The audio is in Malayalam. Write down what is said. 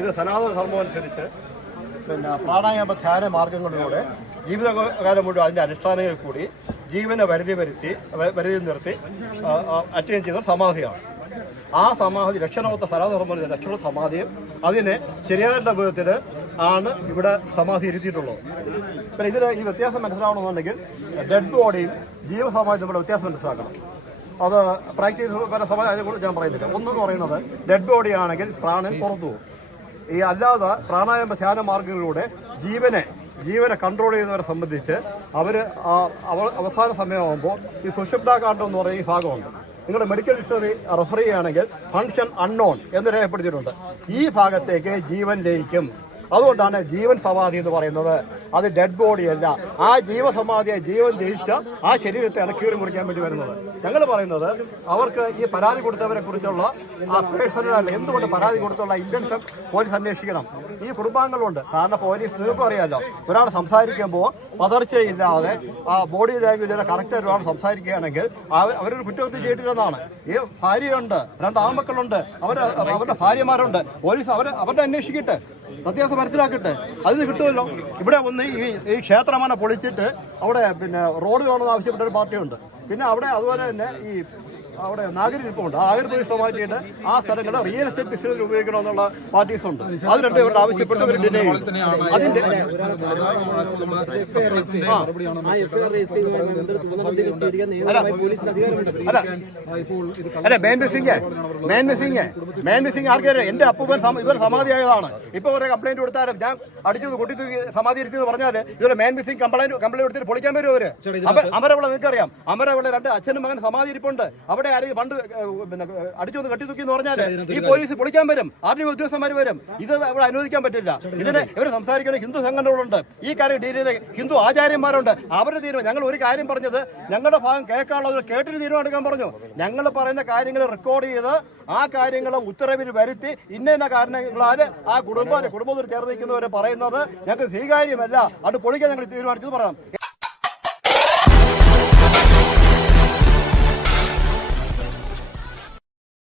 ഇത് സനാതന ധർമ്മം അനുസരിച്ച് പിന്നെ പ്രാണായാമ ധ്യാന മാർഗങ്ങളിലൂടെ ജീവിതകാലം മുഴുവൻ അതിൻ്റെ അനുഷ്ഠാനങ്ങളിൽ കൂടി ജീവനെ പരിധി നിർത്തി അറ്റൈൻ ചെയ്യുന്ന സമാധിയാണ്. ആ സമാധി ലക്ഷണമൊത്ത സനാതനധർമ്മ ലക്ഷണ സമാധിയും അതിനെ ശരിയായ വിധത്തിൽ ആണ് ഇവിടെ സമാധി ഇരുത്തിയിട്ടുള്ളത്. പിന്നെ ഇതിൽ ഈ വ്യത്യാസം മനസ്സിലാവണമെന്നുണ്ടെങ്കിൽ ഡെഡ് ബോഡിയും ജീവസമാധി തമ്മിലുള്ള വ്യത്യാസം മനസ്സിലാക്കണം. അത് പ്രാക്ടീസ് പല സമാധി അതിനെക്കുറിച്ച് ഞാൻ പറയുന്നില്ല. ഒന്നെന്ന് പറയുന്നത് ഡെഡ് ബോഡി ആണെങ്കിൽ പ്രാണൻ പുറത്തു പോകും. ഈ അല്ലാതെ പ്രാണായാമ ധ്യാന മാർഗങ്ങളിലൂടെ ജീവനെ കൺട്രോൾ ചെയ്യുന്നവരെ സംബന്ധിച്ച് അവർ അവസാന സമയമാകുമ്പോൾ ഈ സുഷുപ്താകാന്ഡം എന്ന് പറയുന്ന ഈ ഭാഗമുണ്ട്. നിങ്ങളുടെ മെഡിക്കൽ ഡിക്ഷണറി റെഫർ ചെയ്യുകയാണെങ്കിൽ ഫങ്ഷൻ അൺനോൺ എന്ന് രേഖപ്പെടുത്തിയിട്ടുണ്ട്. ഈ ഭാഗത്തേക്ക് ജീവൻ ലയിക്കും. അതുകൊണ്ടാണ് ജീവൻ സമാധി എന്ന് പറയുന്നത്. അത് ഡെഡ് ബോഡിയല്ല. ആ ജീവസമാധിയെ ജീവൻ ജയിച്ച ആ ശരീരത്തെയാണ് കീറി മുറിക്കാൻ വേണ്ടി വരുന്നത്. ഞങ്ങൾ പറയുന്നത് അവർക്ക് ഈ പരാതി കൊടുത്തവരെ കുറിച്ചുള്ള ആ പേഴ്സണൽ എന്തുകൊണ്ട് പരാതി കൊടുത്തുള്ള ഇന്റൻഷൻ പോലീസ് അന്വേഷിക്കണം. ഈ കുടുംബാംഗങ്ങളുണ്ട്. കാരണം പോലീസ് നിങ്ങൾക്കും അറിയാമല്ലോ, ഒരാൾ സംസാരിക്കുമ്പോൾ പതർച്ചയില്ലാതെ ആ ബോഡി ലാംഗ്വേജിനെ കറക്റ്റായിട്ട് ഒരാൾ സംസാരിക്കുകയാണെങ്കിൽ അവരൊരു കുറ്റകൃത്യം ചെയ്തിട്ടില്ലെന്നാണ്. ഈ ഭാര്യയുണ്ട്, 2 ആൺമക്കളുണ്ട്, അവരുടെ ഭാര്യമാരുണ്ട്. പോലീസ് അവരുടെ അന്വേഷിക്കട്ടെ, സത്യാവസ്ഥ മനസ്സിലാക്കട്ടെ. അതിന് കിട്ടുമല്ലോ. ഇവിടെ ഒന്ന് ഈ ക്ഷേത്രമന പൊളിച്ചിട്ട് അവിടെ പിന്നെ റോഡ് വേണമെന്ന് ആവശ്യപ്പെട്ട ഒരു പാർട്ടിയുണ്ട്. പിന്നെ അവിടെ അതുപോലെ തന്നെ ഈ അവിടെ നാഗരികപ്പുണ്ട്. ആഗിരി സമാധിയിട്ട് ആ സ്ഥലങ്ങൾ റിയൽ എസ്റ്റേറ്റ് ബിസിനസ്സിൽ ഉപയോഗിക്കണമെന്നുള്ള പാർട്ടീസ് ഉണ്ട്. അത് രണ്ടും ഇവരുടെ ആവശ്യപ്പെട്ട് ഇവർ ഡിനേ ചെയ്യും. അതിന്റെ അല്ല മെയിൻ മിസ്സിംഗ് ആർക്കറിയാം. എന്റെ അപ്പൂപ്പൻ ഇവർ സമാധിയായതാണ്. ഇപ്പൊ കുറെ കംപ്ലൈന്റ് കൊടുത്താലും ഞാൻ അടിച്ചു കൊട്ടിത്തൂക്കി സമാധി ഇരുത്തിയെന്ന് പറഞ്ഞാൽ ഇതൊരു മെയിൻ മിസ്സിംഗ് കംപ്ലൈന്റ് കൊടുത്തിട്ട് പൊളിക്കാൻ വരും അവര്. അമരവിള നിങ്ങൾക്കറിയാം, അമരവിള 2 അച്ഛനും മകൻ സമാധി ഇരിപ്പുണ്ട്. അവിടെ ആരെയും പണ്ട് പിന്നെ അടിച്ചു വന്ന് കെട്ടിത്തൂക്കി എന്ന് പറഞ്ഞാൽ ഈ പോലീസ് പൊളിക്കാൻ വരും, ആർമി ഉദ്യോഗസ്ഥന്മാർ വരും. ഇത് ഇവിടെ അനുവദിക്കാൻ പറ്റില്ല. ഇതിന് ഇവർ സംസാരിക്കുന്ന ഹിന്ദു സംഘടനകളുണ്ട്, ഈ കാര്യം ഡീലിലെ ഹിന്ദു ആചാര്യന്മാരുണ്ട്. അവരുടെ തീരുമാനം. ഞങ്ങൾ ഒരു കാര്യം പറഞ്ഞത് ഞങ്ങളുടെ ഭാഗം കേൾക്കാനുള്ളത് കേട്ടിട്ട് തീരുമാനം എടുക്കാൻ പറഞ്ഞു. ഞങ്ങൾ പറയുന്ന കാര്യങ്ങൾ റെക്കോർഡ് ചെയ്ത് ആ കാര്യങ്ങളും ഉത്തരവിൽ വരുത്തി ഇന്ന കാരണങ്ങളാൽ ആ കുടുംബത്തോട് ചേർന്ന് നിൽക്കുന്നവരെ പറയുന്നത് ഞങ്ങൾക്ക് സ്വീകാര്യമല്ല. അത് പൊളിക്കാൻ ഞങ്ങൾ തീരുമാനിച്ചത് പറയാം.